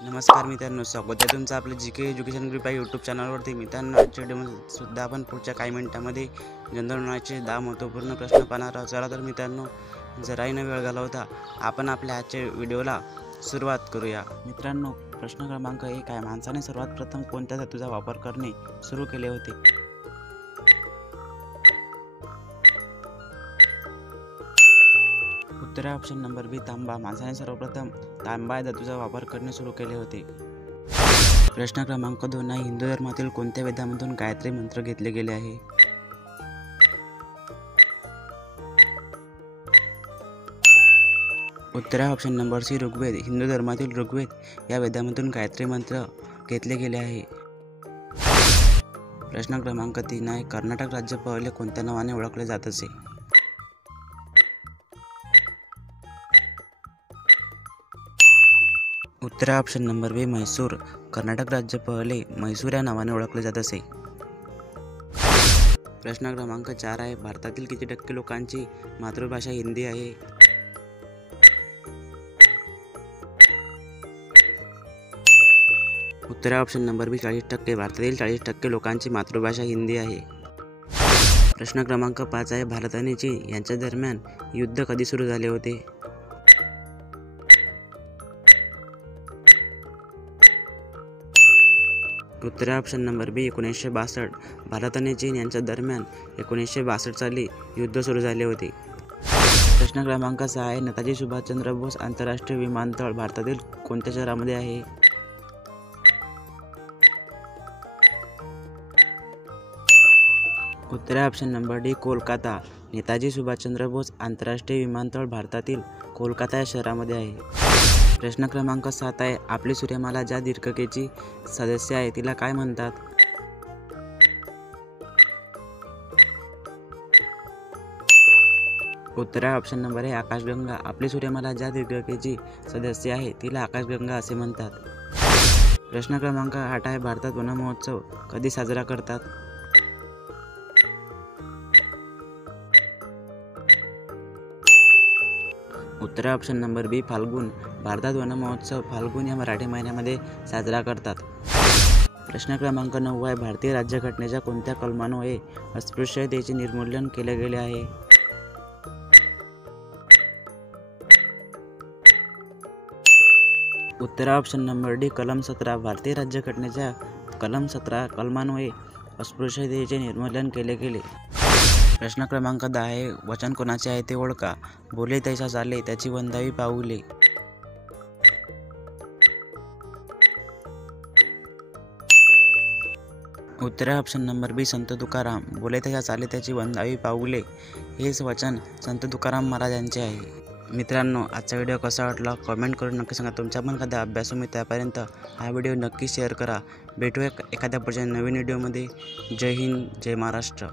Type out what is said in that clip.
नमस्कार मित्रांनो, स्वागत आहे तुमचं आपलं जी के एज्युकेशन ग्रुप या यूट्यूब चॅनलवरती. मित्रांनो, आजच्या व्हिडिओमध्ये सुद्धा आपण पुढच्या काही मिनिटांमध्ये जनरल नॉलेजचे 10 महत्त्वपूर्ण प्रश्न पाहणार आहोत. चला तर मित्रांनो, जराही न वेळ घालवता आपण आपल्या आजच्या व्हिडिओला सुरुवात करूया. मित्रांनो, प्रश्न क्रमांक 1 आहे. माणसाने सर्वात प्रथम कोणत्या धातूचा वापर करणे सुरू केले होते? उत्तर ऑप्शन नंबर बी तांबा. माणसाने सर्वप्रथम तांबा या धातूचा वापर करणे सुरू केले होते. प्रश्न क्रमांक 2 आहे. हिंदू धर्मातील कोणत्या वेदामधून गायत्री मंत्र घेतले गेले आहे? उत्तर option number C Rigveda. Hindu धर्मातील ऋग्वेद या वेदामधून गायत्री मंत्र घेतले गेले आहे. प्रश्न क्रमांक 3 आहे. कर्नाटक राज्य पहिले कोणत्या नावाने ओळखले जात असे? उत्तर option number B Mysore. Karnataka राज्य पहिले म्हैसूर या नावाने ओळखले जात असे. प्रश्न क्रमांक 4 आहे. भारतातील किती टक्के लोकांची मातृभाषा हिंदी आहे? उत्तर ऑप्शन नंबर बी 40%. भारतातील 40% लोकांची मातृभाषा हिंदी आहे. प्रश्न क्रमांक 5 आहे. भारत आणि चीन यांच्या दरम्यान युद्ध कधी सुरू झाले होते? उत्तर ऑप्शन नंबर बी 1962. भारत आणि चीन यांच्या दरम्यान 1962 साली युद्ध सुरू झाले होते. प्रश्न क्रमांक 6 आहे. नेताजी सुभाषचंद्र बोस आंतरराष्ट्रीय विमानतळ भारतातील कोणत्या शहरामध्ये आहे? उत्तर option number D Kolkata. Netaji Subhash Chandra Bose आंतरराष्ट्रीय विमानतळ भारतातील कोलकाता या शहरामध्ये आहे. प्रश्न क्रमांक 7 आहे. आपली सूर्यमाला ज्या दीर्घिकेची सदस्य आहे तिला काय म्हणतात? उत्तर ऑप्शन नंबर आहे आकाशगंगा. आपली सूर्यमाला ज्या दीर्घिकेची सदस्य आहे तिला आकाशगंगा असे म्हणतात. प्रश्न क्रमांक 8 आहे. भारतात वन महोत्सव कधी साजरा करतात? उत्तर ऑप्शन नंबर बी फाल्गुन. भारतात वन महोत्सव फाल्गुन या मराठी महिन्यामध्ये साजरा करतात. प्रश्न क्रमांक 9 आहे. भारतीय राज्यघटनेच्या कोणत्या कलमान्वये अस्पृश्यतेचे निर्मूलन केले गेले आहे? उत्तर ऑप्शन नंबर डी कलम 17. भारतीय राज्यघटनेच्या कलम 17 कलमान्वये अस्पृश्यतेचे निर्मूलन केले गेले. प्रश्न क्रमांक 10 आहे. वचन कोणाचे आहे ते ओळखा. बोले तैसा चाले त्याची वंदावी पाऊले. उत्तर ऑप्शन नंबर बी संत तुकाराम. बोले तैसा चाले त्याची वंदावी पाऊले हेच वचन संत तुकाराम महाराज यांचे आहे. मित्रांनो, आजचा व्हिडिओ कसा वाटला कमेंट करून नक्की सांगा. तुमच्या पण एखादा अभ्यासू मित्रापर्यंत हा व्हिडिओ नक्की शेअर करा. भेटूया एखाद्या पुढच्या नवीन व्हिडिओमध्ये. जय हिंद, जय महाराष्ट्र.